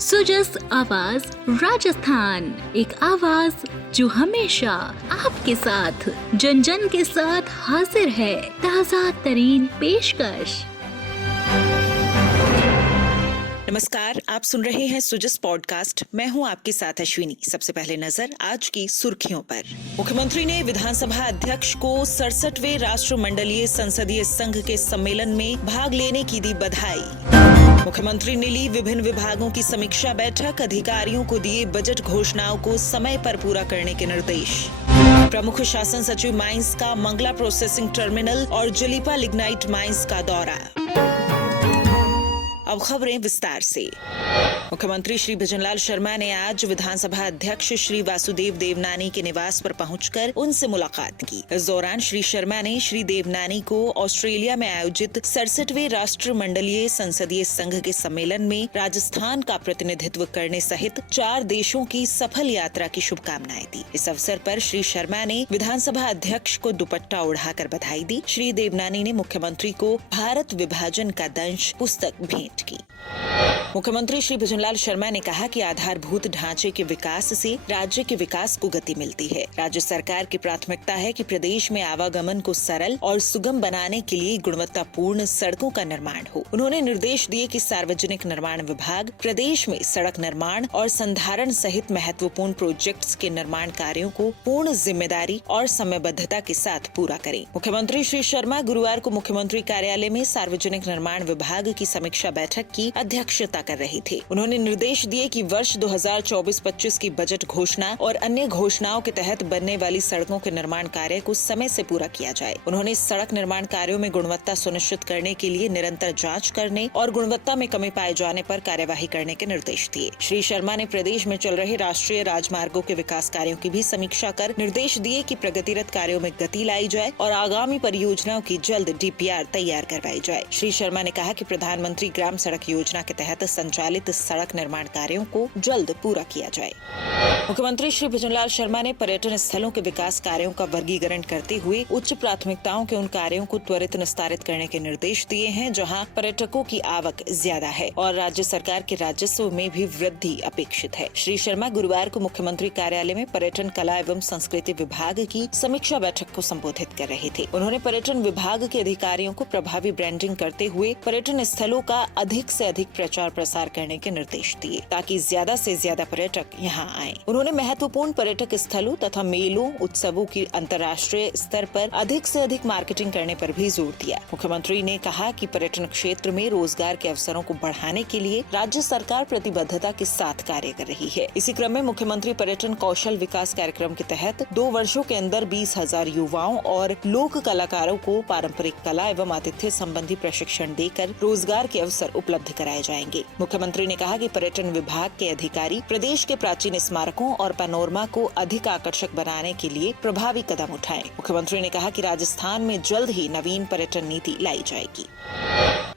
सुजस आवाज राजस्थान, एक आवाज जो हमेशा आपके साथ, जन जन के साथ हाजिर है। ताज़ा तरीन पेशकश। नमस्कार, आप सुन रहे हैं सुजस पॉडकास्ट। मैं हूं आपके साथ अश्विनी। सबसे पहले नजर आज की सुर्खियों पर। मुख्यमंत्री ने विधानसभा अध्यक्ष को 67वें राष्ट्रमंडलीय संसदीय संघ के सम्मेलन में भाग लेने की दी बधाई। मुख्यमंत्री ने ली विभिन्न विभागों की समीक्षा बैठक, अधिकारियों को दिए बजट घोषणाओं को समय पर पूरा करने के निर्देश। प्रमुख शासन सचिव माइंस का मंगला प्रोसेसिंग टर्मिनल और जलीपा लिग्नाइट माइंस का दौरा। अब खबरें विस्तार से। मुख्यमंत्री श्री भजनलाल शर्मा ने आज विधानसभा अध्यक्ष श्री वासुदेव देवनानी के निवास पर पहुंचकर उनसे मुलाकात की। इस दौरान श्री शर्मा ने श्री देवनानी को ऑस्ट्रेलिया में आयोजित 67वें राष्ट्रमंडलीय संसदीय संघ के सम्मेलन में राजस्थान का प्रतिनिधित्व करने सहित 4 देशों की सफल यात्रा की शुभकामनाएं दी। इस अवसर पर श्री शर्मा ने विधानसभा अध्यक्ष को दुपट्टा ओढ़ाकर बधाई दी। श्री देवनानी ने मुख्यमंत्री को भारत विभाजन का दंश पुस्तक भेंट की। मुख्यमंत्री श्री भजनलाल शर्मा ने कहा कि आधारभूत ढांचे के विकास से राज्य के विकास को गति मिलती है। राज्य सरकार की प्राथमिकता है कि प्रदेश में आवागमन को सरल और सुगम बनाने के लिए गुणवत्तापूर्ण सड़कों का निर्माण हो। उन्होंने निर्देश दिए कि सार्वजनिक निर्माण विभाग प्रदेश में सड़क निर्माण और संधारण सहित महत्वपूर्ण प्रोजेक्ट्स के निर्माण कार्यों को पूर्ण जिम्मेदारी और समयबद्धता के साथ पूरा करे। मुख्यमंत्री श्री शर्मा गुरुवार को मुख्यमंत्री कार्यालय में सार्वजनिक निर्माण विभाग की समीक्षा बैठक की अध्यक्षता कर रहे थे। उन्होंने निर्देश दिए कि वर्ष 2024-25 की बजट घोषणा और अन्य घोषणाओं के तहत बनने वाली सड़कों के निर्माण कार्य को समय से पूरा किया जाए। उन्होंने सड़क निर्माण कार्यों में गुणवत्ता सुनिश्चित करने के लिए निरंतर जांच करने और गुणवत्ता में कमी पाए जाने पर कार्यवाही करने के निर्देश दिए। श्री शर्मा ने प्रदेश में चल रहे राष्ट्रीय राजमार्गों के विकास कार्यों की भी समीक्षा कर निर्देश दिए कि प्रगतिरत कार्यों में गति लाई जाए और आगामी परियोजनाओं की जल्द DPR तैयार करवाई जाए। श्री शर्मा ने कहा कि प्रधानमंत्री ग्राम सड़क योजना के तहत संचालित सड़क निर्माण कार्यों को जल्द पूरा किया जाए। मुख्यमंत्री श्री भजनलाल शर्मा ने पर्यटन स्थलों के विकास कार्यों का वर्गीकरण करते हुए उच्च प्राथमिकताओं के उन कार्यों को त्वरित निस्तारित करने के निर्देश दिए हैं जहां पर्यटकों की आवक ज्यादा है और राज्य सरकार के राजस्व में भी वृद्धि अपेक्षित है। श्री शर्मा गुरुवार को मुख्यमंत्री कार्यालय में पर्यटन कला एवं संस्कृति विभाग की समीक्षा बैठक को संबोधित कर रहे थे। उन्होंने पर्यटन विभाग के अधिकारियों को प्रभावी ब्रांडिंग करते हुए पर्यटन स्थलों का अधिक से अधिक प्रचार प्रसार करने के निर्देश दिए ताकि ज्यादा से ज्यादा पर्यटक यहां आएं। उन्होंने महत्वपूर्ण पर्यटक स्थलों तथा मेलों उत्सवों की अंतर्राष्ट्रीय स्तर पर अधिक से अधिक मार्केटिंग करने पर भी जोर दिया। मुख्यमंत्री ने कहा कि पर्यटन क्षेत्र में रोजगार के अवसरों को बढ़ाने के लिए राज्य सरकार प्रतिबद्धता के साथ कार्य कर रही है। इसी क्रम में मुख्यमंत्री पर्यटन कौशल विकास कार्यक्रम के तहत 2 वर्षों के अंदर 20,000 युवाओं और लोक कलाकारों को पारंपरिक कला एवं आतिथ्य संबंधी प्रशिक्षण देकर रोजगार के अवसर उपलब्ध कराए जाएंगे। मुख्यमंत्री ने कहा कि पर्यटन विभाग के अधिकारी प्रदेश के प्राचीन स्मारकों और पैनोरमा को अधिक आकर्षक बनाने के लिए प्रभावी कदम उठाएं। मुख्यमंत्री ने कहा कि राजस्थान में जल्द ही नवीन पर्यटन नीति लाई जाएगी।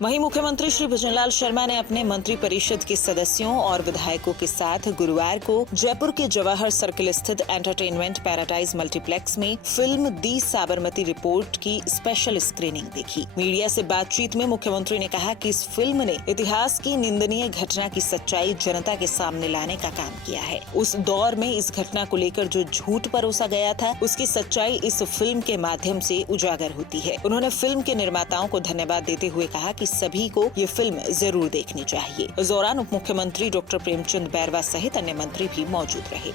वहीं मुख्यमंत्री श्री भजनलाल शर्मा ने अपने मंत्री परिषद के सदस्यों और विधायकों के साथ गुरुवार को जयपुर के जवाहर सर्किल स्थित एंटरटेनमेंट पैराडाइज मल्टीप्लेक्स में फिल्म दी साबरमती रिपोर्ट की स्पेशल स्क्रीनिंग देखी। मीडिया से बातचीत में मुख्यमंत्री ने कहा कि इस फिल्म ने इतिहास की निंदनीय घटना की सच्चाई जनता के सामने लाने का काम किया है। उस दौर में इस घटना को लेकर जो झूठ परोसा गया था उसकी सच्चाई इस फिल्म के माध्यम से उजागर होती है। उन्होंने फिल्म के निर्माताओं को धन्यवाद देते हुए कहा कि सभी को ये फिल्म जरूर देखनी चाहिए। इस दौरान उप मुख्यमंत्री डॉक्टर प्रेमचंद बैरवा सहित अन्य मंत्री भी मौजूद रहे।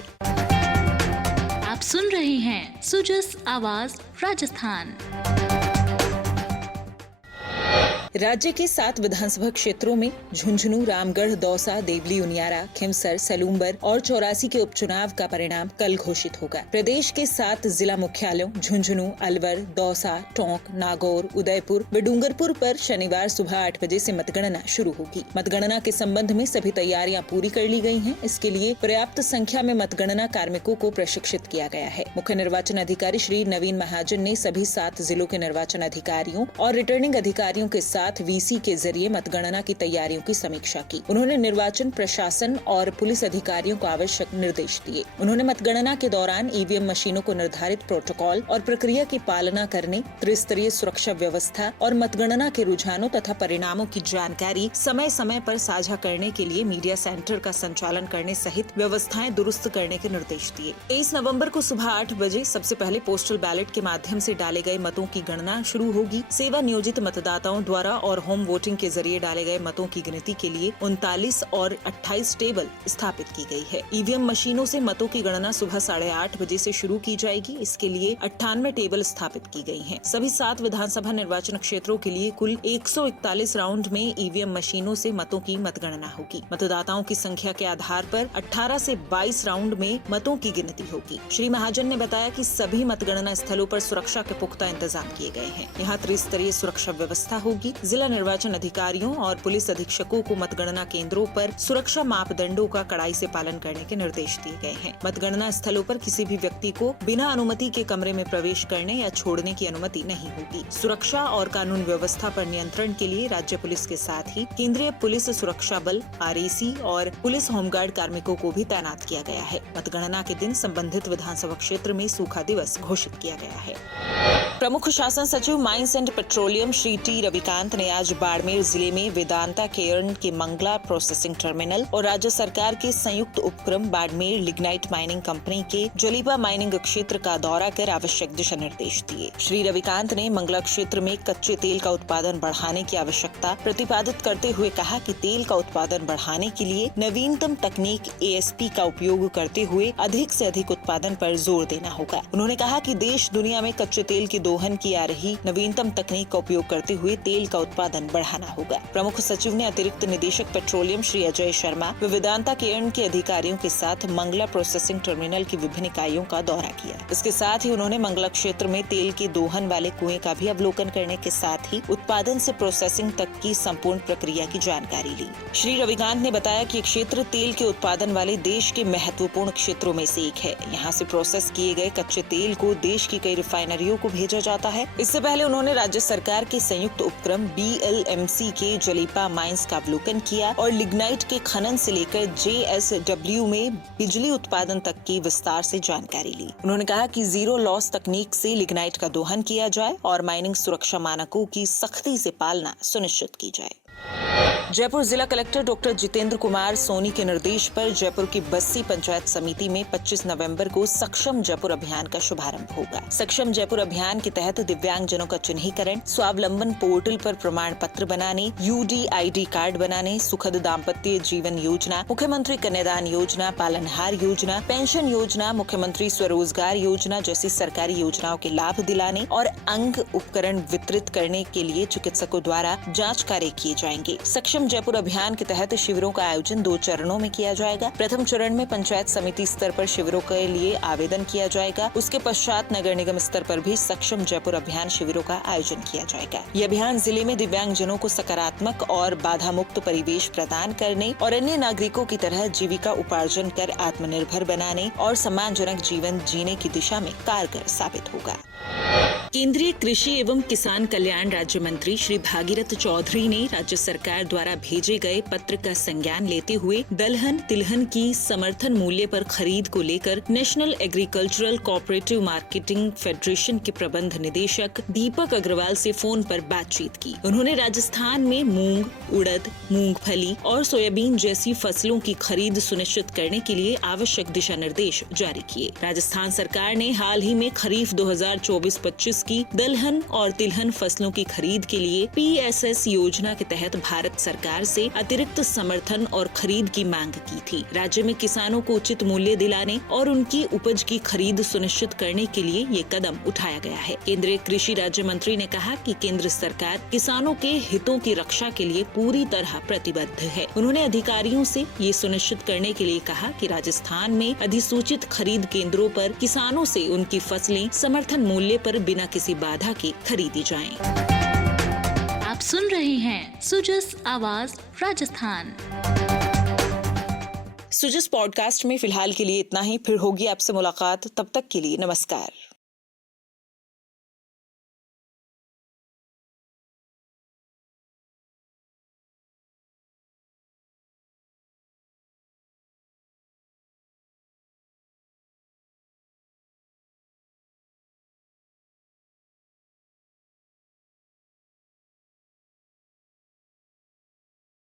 आप सुन रहे हैं सुजस आवाज राजस्थान। राज्य के 7 विधानसभा क्षेत्रों में झुंझुनू, रामगढ़, दौसा, देवली, उनियारा, खिमसर, सलूम्बर और 84 के उपचुनाव का परिणाम कल घोषित होगा। प्रदेश के 7 जिला मुख्यालयों झुंझुनू, अलवर, दौसा, टोंक, नागौर, उदयपुर व डूंगरपुर पर शनिवार सुबह 8 बजे से मतगणना शुरू होगी। मतगणना के संबंध में सभी तैयारियां पूरी कर ली गई हैं। इसके लिए पर्याप्त संख्या में मतगणना कार्मिकों को प्रशिक्षित किया गया है। मुख्य निर्वाचन अधिकारी श्री नवीन महाजन ने सभी 7 जिलों के निर्वाचन अधिकारियों और रिटर्निंग अधिकारियों के साथ साथ वीसी के जरिए मतगणना की तैयारियों की समीक्षा की। उन्होंने निर्वाचन प्रशासन और पुलिस अधिकारियों को आवश्यक निर्देश दिए। उन्होंने मतगणना के दौरान ईवीएम मशीनों को निर्धारित प्रोटोकॉल और प्रक्रिया की पालना करने, त्रिस्तरीय सुरक्षा व्यवस्था और मतगणना के रुझानों तथा परिणामों की जानकारी समय समय पर साझा करने के लिए मीडिया सेंटर का संचालन करने सहित व्यवस्थाएं दुरुस्त करने के निर्देश दिए। 23 नवंबर को सुबह 8 बजे सबसे पहले पोस्टल बैलेट के माध्यम से डाले गए मतों की गणना शुरू होगी। सेवा नियोजित मतदाताओं द्वारा और होम वोटिंग के जरिए डाले गए मतों की गिनती के लिए 39 और 28 टेबल स्थापित की गई है। ईवीएम मशीनों से मतों की गणना सुबह 8:30 बजे से शुरू की जाएगी। इसके लिए 98 टेबल स्थापित की गई हैं। सभी 7 विधानसभा निर्वाचन क्षेत्रों के लिए कुल 141 राउंड में ईवीएम मशीनों से मतों की मतगणना होगी। मतदाताओं की संख्या के आधार पर 18 से 22 राउंड में मतों की गिनती होगी। श्री महाजन ने बताया कि सभी मतगणना स्थलों पर सुरक्षा के पुख्ता इंतजाम किए गए हैं। यहाँ त्रिस्तरीय सुरक्षा व्यवस्था होगी। जिला निर्वाचन अधिकारियों और पुलिस अधीक्षकों को मतगणना केंद्रों पर सुरक्षा मापदंडों का कड़ाई से पालन करने के निर्देश दिए गए हैं। मतगणना स्थलों पर किसी भी व्यक्ति को बिना अनुमति के कमरे में प्रवेश करने या छोड़ने की अनुमति नहीं होगी। सुरक्षा और कानून व्यवस्था पर नियंत्रण के लिए राज्य पुलिस के साथ ही केंद्रीय पुलिस सुरक्षा बल आरएसी और पुलिस होमगार्ड कार्मिकों को भी तैनात किया गया है। मतगणना के दिन संबंधित विधानसभा क्षेत्र में सूखा दिवस घोषित किया गया है। प्रमुख शासन सचिव mines and petroleum Shri T Ravikant ने आज बाड़मेर जिले में वेदांता केयर्न के मंगला प्रोसेसिंग टर्मिनल और राज्य सरकार के संयुक्त उपक्रम बाड़मेर लिग्नाइट माइनिंग कंपनी के जलीबा माइनिंग क्षेत्र का दौरा कर आवश्यक दिशा निर्देश दिए। श्री रविकांत ने मंगला क्षेत्र में कच्चे तेल का उत्पादन बढ़ाने की आवश्यकता प्रतिपादित करते हुए कहा कि तेल का उत्पादन बढ़ाने के लिए नवीनतम तकनीक एएसपी का उपयोग करते हुए अधिक से अधिक उत्पादन पर जोर देना होगा। उन्होंने कहा कि देश दुनिया में कच्चे तेल की दोहन की आ रही नवीनतम तकनीक का उपयोग करते हुए तेल का उत्पादन बढ़ाना होगा। प्रमुख सचिव ने अतिरिक्त निदेशक पेट्रोलियम श्री अजय शर्मा व वेदांता केयर्न के अधिकारियों के साथ मंगला प्रोसेसिंग टर्मिनल की विभिन्न इकाइयों का दौरा किया। इसके साथ ही उन्होंने मंगला क्षेत्र में तेल के दोहन वाले कुएं का भी अवलोकन करने के साथ ही उत्पादन से प्रोसेसिंग तक की संपूर्ण प्रक्रिया की जानकारी ली। श्री रविकांत ने बताया कि क्षेत्र तेल के उत्पादन वाले देश के महत्वपूर्ण क्षेत्रों में से एक है। यहाँ से प्रोसेस किए गए कच्चे तेल को देश की कई रिफाइनरियों को भेजा जाता है। इससे पहले उन्होंने राज्य सरकार के संयुक्त उपक्रम BLMC के जलीपा माइंस का अवलोकन किया और लिग्नाइट के खनन से लेकर JSW में बिजली उत्पादन तक की विस्तार से जानकारी ली। उन्होंने कहा कि जीरो लॉस तकनीक से लिग्नाइट का दोहन किया जाए और माइनिंग सुरक्षा मानकों की सख्ती से पालना सुनिश्चित की जाए। जयपुर जिला कलेक्टर डॉक्टर जितेंद्र कुमार सोनी के निर्देश पर जयपुर की बस्सी पंचायत समिति में 25 नवंबर को सक्षम जयपुर अभियान का शुभारंभ होगा। सक्षम जयपुर अभियान के तहत दिव्यांगजनों का चिन्हीकरण, स्वावलंबन पोर्टल पर प्रमाण पत्र बनाने, UDID कार्ड बनाने, सुखद दाम्पत्य जीवन योजना, मुख्यमंत्री कन्यादान योजना, पालनहार योजना, पेंशन योजना, मुख्यमंत्री स्वरोजगार योजना जैसी सरकारी योजनाओं के लाभ दिलाने और अंग उपकरण वितरित करने के लिए चिकित्सकों द्वारा जाँच कार्य किए जाएंगे। सक्षम जयपुर अभियान के तहत शिविरों का आयोजन 2 चरणों में किया जाएगा। प्रथम चरण में पंचायत समिति स्तर पर शिविरों के लिए आवेदन किया जाएगा। उसके पश्चात नगर निगम स्तर पर भी सक्षम जयपुर अभियान शिविरों का आयोजन किया जाएगा। ये अभियान जिले में दिव्यांगजनों को सकारात्मक और बाधा मुक्त परिवेश प्रदान करने और अन्य नागरिकों की तरह जीविका उपार्जन कर आत्मनिर्भर बनाने और सम्मानजनक जीवन जीने की दिशा में कारगर साबित होगा। केंद्रीय कृषि एवं किसान कल्याण राज्य मंत्री श्री भागीरथ चौधरी ने राज्य सरकार द्वारा भेजे गए पत्र का संज्ञान लेते हुए दलहन तिलहन की समर्थन मूल्य पर खरीद को लेकर national agricultural cooperative marketing federation के प्रबंध निदेशक दीपक अग्रवाल से फोन पर बातचीत की। उन्होंने राजस्थान में मूंग, उड़द, मूंगफली और सोयाबीन जैसी फसलों की खरीद सुनिश्चित करने के लिए आवश्यक दिशा निर्देश जारी किए। राजस्थान सरकार ने हाल ही में खरीफ 2024-25 की दलहन और तिलहन फसलों की खरीद के लिए PSS योजना के तहत भारत सरकार से अतिरिक्त समर्थन और खरीद की मांग की थी। राज्य में किसानों को उचित मूल्य दिलाने और उनकी उपज की खरीद सुनिश्चित करने के लिए ये कदम उठाया गया है। केंद्रीय कृषि राज्य मंत्री ने कहा कि केंद्र सरकार किसानों के हितों की रक्षा के लिए पूरी तरह प्रतिबद्ध है। उन्होंने अधिकारियों से ये सुनिश्चित करने के लिए कहा कि राजस्थान में अधिसूचित खरीद केंद्रों पर किसानों से उनकी फसलें समर्थन मूल्य पर बिना किसी बाधा के खरीदी जाएं। आप सुन रहे हैं सुजस आवाज राजस्थान। सुजस पॉडकास्ट में फिलहाल के लिए इतना ही। फिर होगी आपसे मुलाकात, तब तक के लिए नमस्कार।